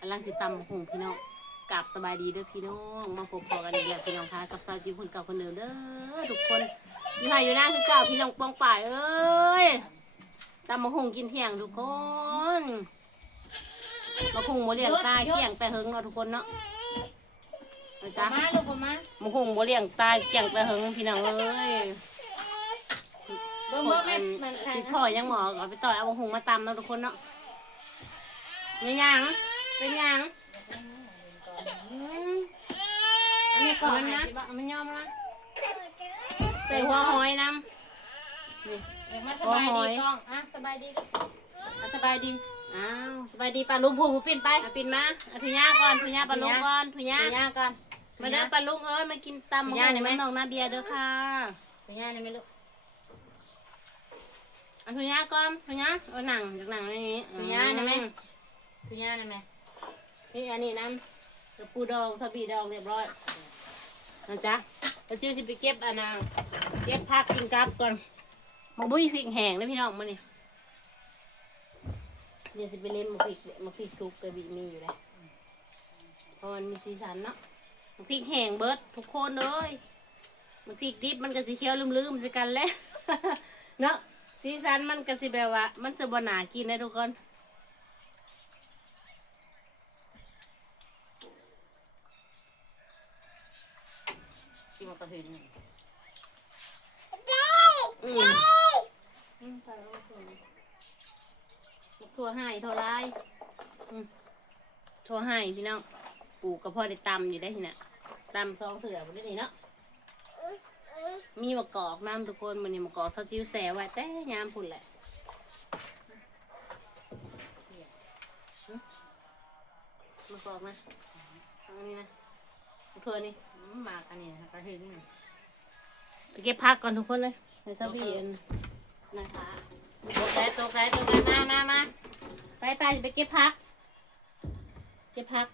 กำลังสิตำหุงพี่น้องกราบสบายดีเด้อพี่น้องมาพบพอกันอีกแล้วพี่น้องคะกับซอยจิวคนเก่าคนเดิมเด้อทุกคนอยู่ไหนอยู่หน้าคือเก่าพี่น้องปองป่ายเอ้ยตำมะฮุงกินเที่ยงทุกคนมะฮุงโมเลี้ยงตายเที่ยงแต่เฮงเนาะทุกคนเนาะนะจ๊ะมาลูกผมมามะฮุงโมเลี้ยงตายเที่ยงแต่เฮงพี่น้องเอ้ยเบิ่งเบิ่งแม่มันใครพี่พ่อยังหมอเอาไปต่อยเอามะฮุงมาตำเนาะทุกคนเนาะเป็นหยัง เป็นหยังอืมอันนี้ก่ก่ออนนนะนะมันยอมนะใส่หัวหอยน้ำนี่เดี๋ยวมาสบายดีกล้องอะสบายดีอะสบายดีอ้าวสบายดีปลาลุงผูผูปิ่นไปอะปิ่นมาอะทุย่าก่อนทุย่าปลาลุงก่อนทุย่าตุย่าก่อนมาเด้อปลาลุงเอ้ยมากินตำทุย่าหน่อยไหมน้องนาเบียร์เด้อค่ะตุย่านี่ไหมลูกอะทุย่าก่อนทุย่าเอาหนังจากหนังอันนี้ทุย่านี่ไหมตุย่านี่ไหม นี่อันนี้น้ำกระปูดองสบีดองเรียบร้อยนะจ๊ะเราจิ้วสิไปเก็บอันนางเก็บผักกินกับก่อนมันบุ้ยพริกแห้งเลยพี่น้องมาเนี่ยเดี๋ยวสิไปเล่นมาพริกมาพริกซุปกระบี่มีอยู่เลยเพราะมันมีสีสันเนาะมาพริกแห้งเบิดทุกคนเลยมาพริกดิบมันก็สีเขียวลืมๆสิกันแล้วเนาะสีสันมันก็สิแบบว่า มันจะบหนากินนะทุกคน มันกระถือนี่อืมอืมใส่ลงไปลูกถั่วให้เท่าไรอืมถั่วให้พี่น้องปลูกกระเพาะได้ตำอยู่ได้ทีน่ะตำซองเสือบ่ได้นี่เนาะมีมะกอกน้ำทุกคนมันนี่มะกอกซาจิ้วแสไว้แต่ยามพุ่นแหละมะกอกนะเอาอันนี้นะ ลูกถั่วนี่อืมหมากอันนี้นะกระถึงนี่ไปเก็บผักก่อนทุกคนเลยในซาบีอันนะคะตกใจตกใจตกใจมามามาไปไปไปเก็บผัก เก็บผัก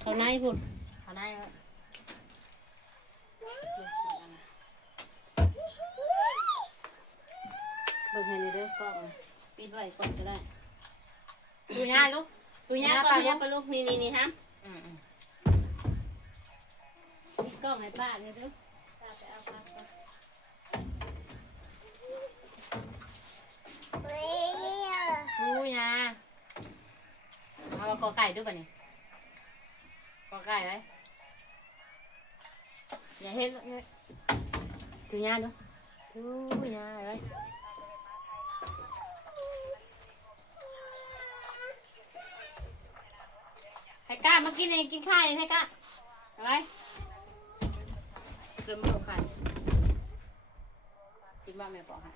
เขาในพุ่นเขาได้แล้วเบิ่งให้ในเด้อกล้องอะปิดไว้ก่อนก็ได้ตุย่าลูกตุยาก่อนตุยาปลาลูกนี่นี่นี่ฮะอืมอืมปิด กล้องให้ป้าเนี่ยด้อป้าไปเอาผักก่อนตุย่าเอามากอไก่ด้วยป่ะนี่กอไก่ไว้อย่าเห็นตุย่าดูตุย่าไว้ไทก้ามากินเองกินข้าวเองไทก้าอะไร เริ่มเอาไข่กินบ้างแม่บอกให้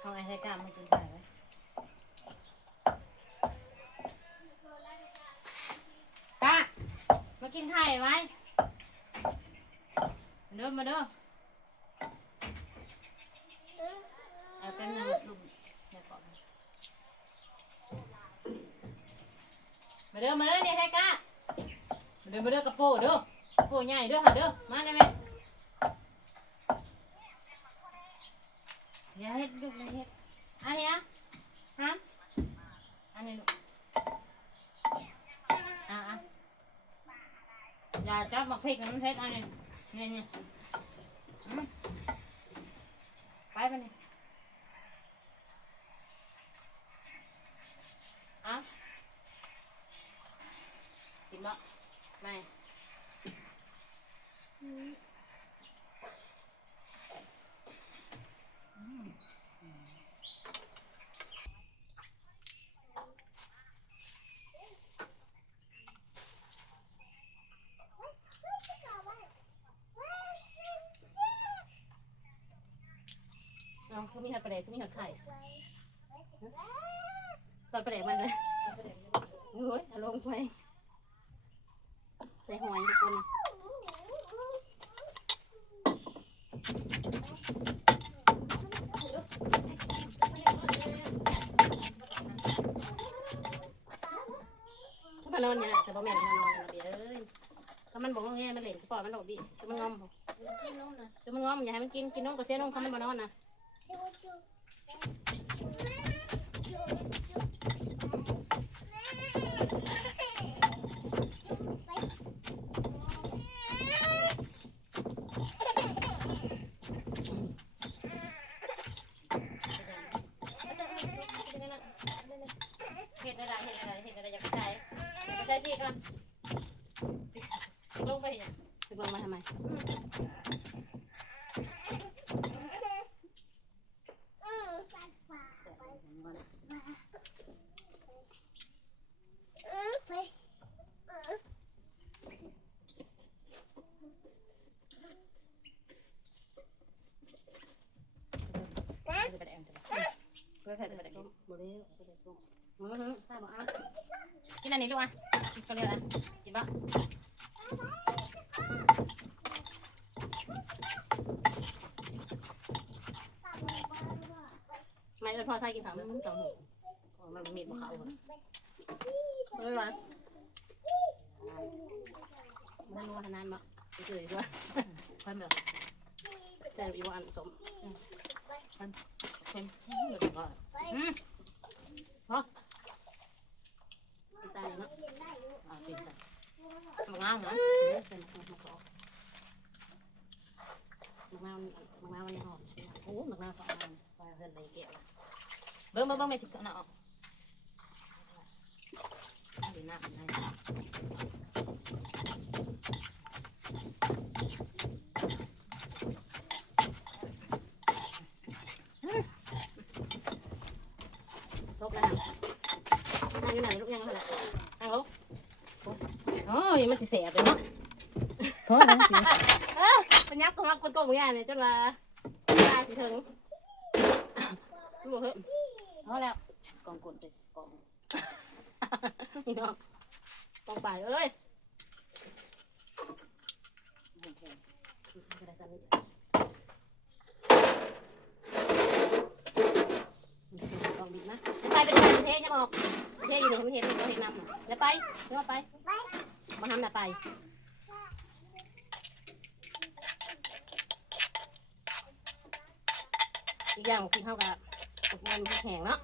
เอาไอ้ไทก้ามากินไข่ไว้ก้า มากินไข่ไหมมาเด้อมาเด้อเอาเป็นนึงลุงเดี๋ยวก่อนมาเด้อมาเด้อเนี่ยไทก้ามาเด้อมาเด้อกระโปงเด้อกระโปงใหญ่เด้อหาเด้อมาได้ไหมอย่าเฮ็ดลูกอย่าเฮ็ดอันนี้อะฮะอันนี้ลูกอะอะ อย่าจับมักพริกมันเผ็ดอันนี้นี่นี่ไปไปนี่อะกินบ่ไม่ เอาคือมีหัดประเดี๋ยวคือมีหัดไข่ตอนประเดี๋ยวมันเลยโอ้ยเอาลงไปใส่หอยทุกคนนอนเนี่ยแต่บ่แม่นมานอนนะเบียเอ้ยถ้ามันบอกว่าแง่มันเล่นปล่อยมันดอกดิถ้ามันงอมกินนมนะถ้ามันงอมอย่าให้มันกินกินนมก็เสียนมเขามันมานอนนะ เห็ดอะไรเห็ดอะไรเห็ดอะไรอยากใช้ใช้สิก่อนลงไปเนี่ย ถึงลงมาทำไม จะไปแอมจะไปเพื่อใส่จะไปแอม บ่ได้บ่ได้ส่ง อือฮึใช่บ่อะกินอันนี้ดูอะก็เรียกนะกินปะไม่เออพอใส่กินข้าวมันต้องหูมันมีบ่เขาเอ้ยว่ามันนัวขนาดบ่เฉยด้วยค่อยแบบแต่อีวันสมเค็มเดี๋ยวก็อืมตายเนาะอ่ากินจ้ะมันง่ายนะเป็นมะกอนาวมะนาวในหอมโอ้มะนาวเขาเอาไปเฮือนในแก้วเบิ้งเบิ้งเบิ้งไม่สิกันนะออกดีนะได้ ลบแล้วนะนั่งอยู่ไหนลูกยังไงล่ะนั่งลง โอ้ ยมันสิเสียไปเนาะเพราะอะไรเอ้ามันยับก็มักคนโกงอย่างนี้จนว่าตายสิถึงบอกเฮ้ยเพราะแล้วกองกลสิกองพี่น้องต้องไปเอ้ยลองบิดนะไปเป็นเทยังออกเทอยู่เนี่ยไม่เทไม่เทน้ำแล้วไปแล้วไป มาทำแต่ไป อีกอย่างคือเข้ากับงานแข่งเนาะ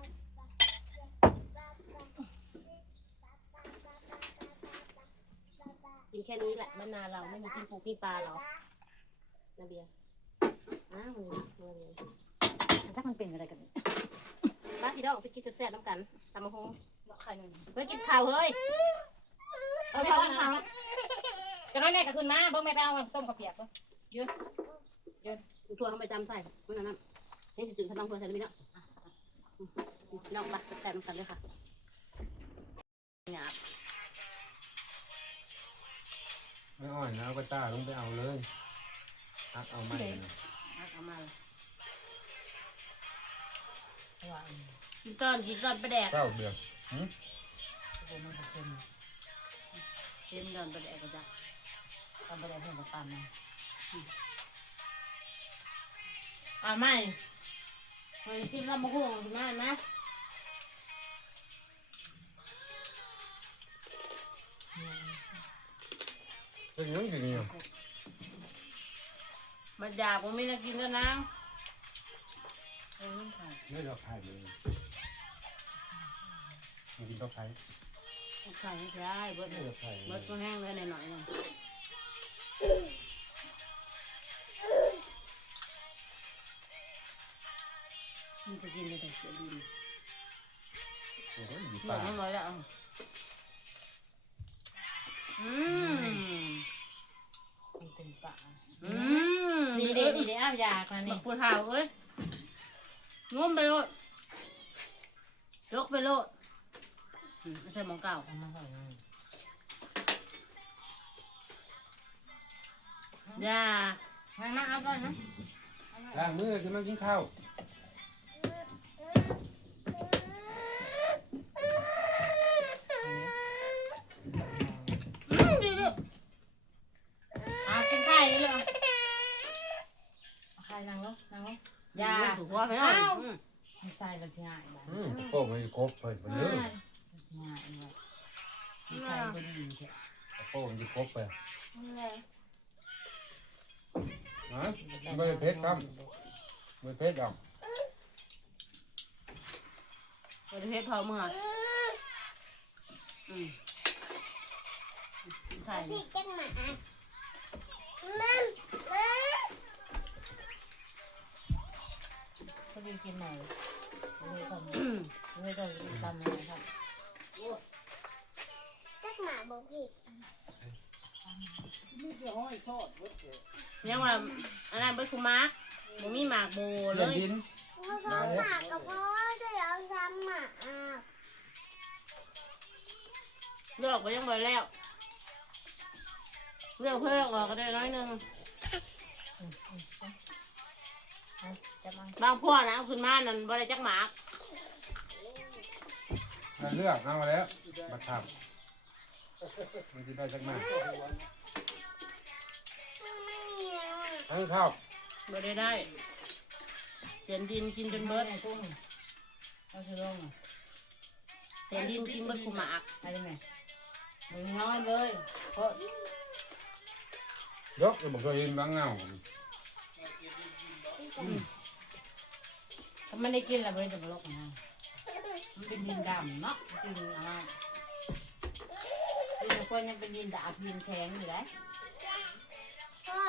กินแค่นี้แหละบ้านนาเราไม่มีปิ้งปูปิ้งปลาหรอกนาเบียร์อ้าวมันมันถ้ามันเป็นอะไรกันป้าพี่ดอกไปกินแซ่บๆน้ำกันตำมะฮงใครนึงเฮ้ยกินข้าวเฮ้ย เออข้าวข้าจะน้อยแน่ก็ขึ้นมาเบิ้งไม่ไปเอาต้มข้าวเปียกเยอะทัวร์เขาไปจำใส่มันนั่นนี่สิจืดทำต้องทัวร์ใส่ได้ไหมเนาะน้องรักแซ่บๆกันเลยค่ะหยาบไม่อ่อนนะก็ต้าลงไปเอาเลยอักเอาไม่นะเอามาว่ากินก่อนกินก่อนไปแดกเต้าเดือดโอ้มันก็ เป็นเต็มก่อนไปแดกก็จะตอนไปได้เพื่อนก็ตามมาอ่าไม่มันกินลำมะฮุ่งถึงนั่นนะเป็นยังกินอยู่มันอยากผมไม่ได้กินแล้วนะเออต้องถ่ายไม่ดอกไข่เลยมันกินดอกไข่ ไข่ใช่เบิดไม่ดอกไข่เบิดก็แห้งเลยหน่อยๆนึงมันจะกินได้แต่เสียดินโอ้ยอยู่หมป่าดไม่หมดแล้วอืมมันเป็นป่าอืมดีเด็ดีเด็อ้าวยากนะบันี่กปวดเท้าเอ้ยงมไปโลดยกไปโลดอืม ไม่ใช่หมองเก่าเอามาใส่เลยอย่ามามาเอาก่อนนะล้างมือจะมากินข้าวอืมดีลูกเอาเป็นไข่เลยเหรอเอาไข่นางลงนางลงอย่าถูกว่าไปเอาอืมมันใส่แล้วสิหายบ้างอืมโป้ไม่ครบเปิดมันเยอะ สิหายเลยมีใครก็ดีแค่ตะโป้มันจะครบไปฮะไม่ได้เพชรครับไม่เพชรหรอกประเทศพอเมื่ออืมไข่พี่จังหมามัมมัก็ดีกินหน่อยไม่ต้องไม่ต้องทำอะไรครับ จักหมาบอกพี่ยังว่าอันนั้นเป็นคุมาร์กบ่มีหมากโบเลเสียยดินว่าเขาหมากับพ่อจะเอาซ้ำหมาอะเลือกไปยังบ่แล้วเลือกเพื่อออกก็ได้น้อยหนึงจะมาบางพ่อนะเอาขึ้นมานั่นบ่ได้จักหมากเราเลือกเอามาแล้วมาทำ มันจะได้จักมาไม่มีแล้วอะทั้งข้าวบ่ได้ได้ เสียนดินกินจนเบิดไอ้กุ้งเอาสิลงเสียนดินกินเบิดคุมากไปไหมมึงน้อยเลยเพราะยกจะบอกตัวเองบางเงาถ้าไม่ได้กินแล้วเว้ยจะมาลกนะมันเป็นดินดำเนาะจริงอะไร ดินคนยังเป็นดินดาบดินแข็งอยู่เลยพ่อ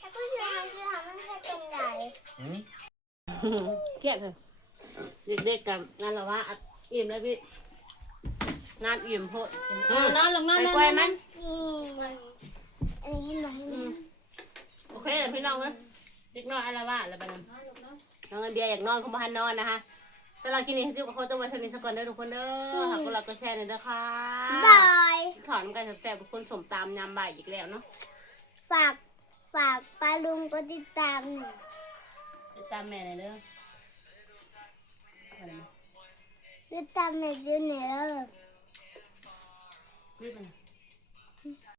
ถ้าก็จะทำจะทำมันแค่ตรงไหนหืมเครียดเลยเด็กๆกับงานแหละว่าอัดอิ่มแล้วพี่งานอิ่มโพดเอนอนลงนอนไปนอนกล้วยมันนี่อันนี้หนูอืมโอเคเลยพี่น้องนะเด็กน้อยอะไรว่าแล้วไปนั่นน้องเงินเบียร์อยากนอนเขาบ้านนอนนะคะ สำหรับคลิปนี้ซิวกับเขาจะมาชนิดสกอนเด้อทุกคนเด้อหากพวกเราก็แชร์หน่อยเด้อค่ะบายขอน้ำกันแซ่บๆทุกคนสมตามยามบ่ายอีกแล้วเนาะฝากฝากปลาลุงก็ติดตามหน่อยติดตามแม่หน่อยเด้ออะไรนะติดตามในยูเนอร์รีบไป